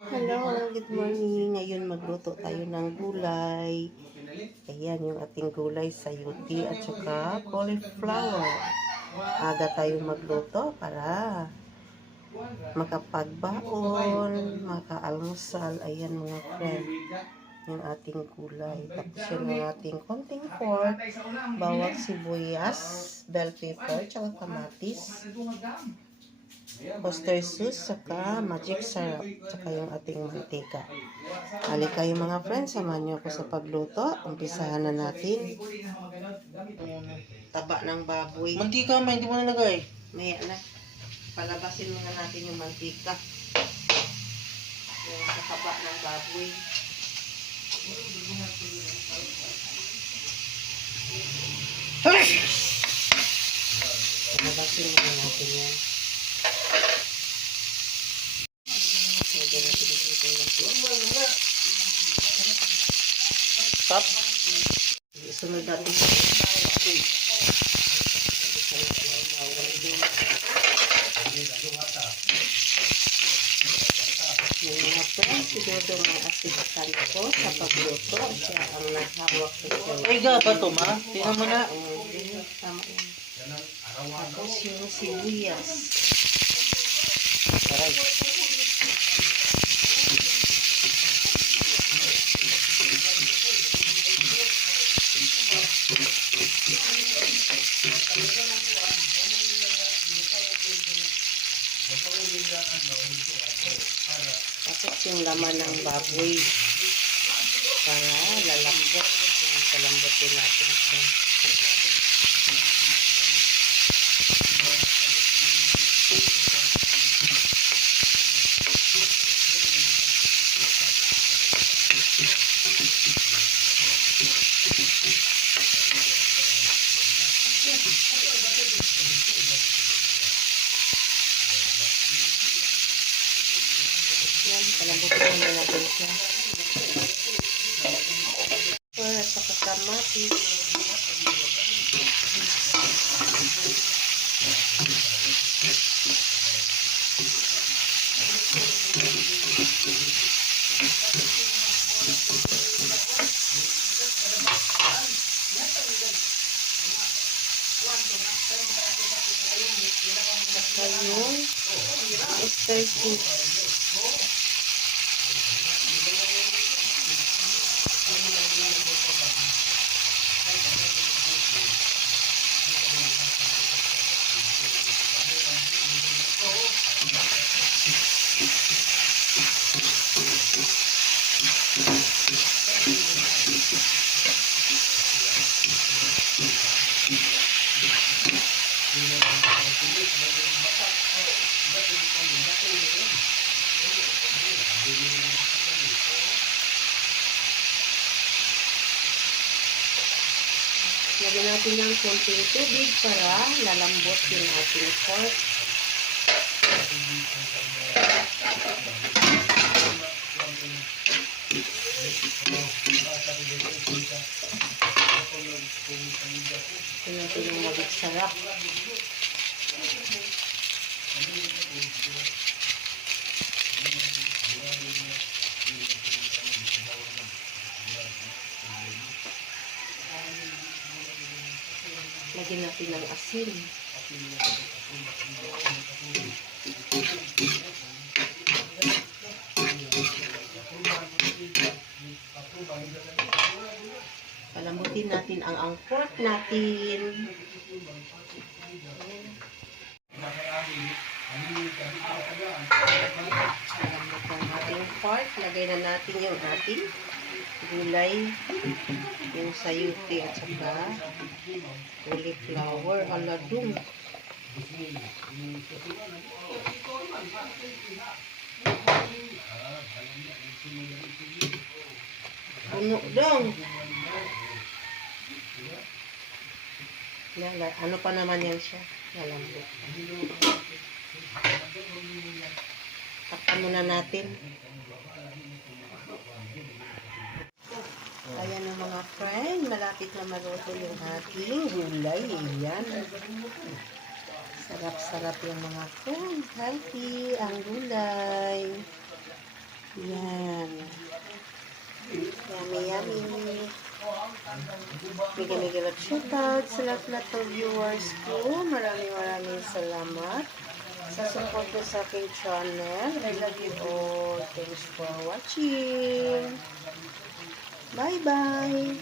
Hello, good morning. Ngayon magluto tayo ng gulay. Ayan yung ating gulay, sayuti at saka cauliflower. Aga tayo magluto para makapagbaon, makaalmusal. Ayan mga friend, yung ating gulay. Tapos yun ang ating konting pork, bawang sibuyas, bell pepper, tsaka kamatis, oyster sauce, saka magic syrup, saka yung ating mantika. Halika kayo mga friends, samahan niyo ako sa pagluto. Umpisahan na natin. Taba ng baboy. Mantika ma, hindi mo nalagay. Maya na. Palabasin muna natin yung mantika. Yung sa taba ng baboy. Palabasin muna natin yan. Lagyan natin yung ating mantika. Stop. Isunod natin. Yung mga friends, siguro mga assistant ko sa pagluto. Siya ang naghawak sa siya. Ay, ba to ma? Tingnan mo na. Tama yan. Tapos yung sibuyas. Aray. Tapos yung laman ng baboy. Para lalambot. Palambotin natin siya. Yan, palambotin na natin siya. Para sa kamatis. Saka yung oyster sauce. Lagyan natin ng konting tubig para lalambot yung ating pork. Lagyan natin yung magic syrup. Lagyan natin ng asin. Palambutin natin ang pork natin. Palambot ang ating pork. Lagay na natin yung ating gulay, yung sayuti at saka cauliflower, aladong. Puno dong. Ano pa naman yan siya? Lalambot. Takpan muna natin. Ayan ang mga friend, malapit na maluto yung ating gulay. Ayan. Sarap-sarap yung mga friend. Healthy ang gulay. Yan. Yummy, yummy. Mega love shoutout sa lahat ng viewers ko. Maraming salamat sa support ko sa aking channel. I love you all. Thanks for watching. Bye-bye.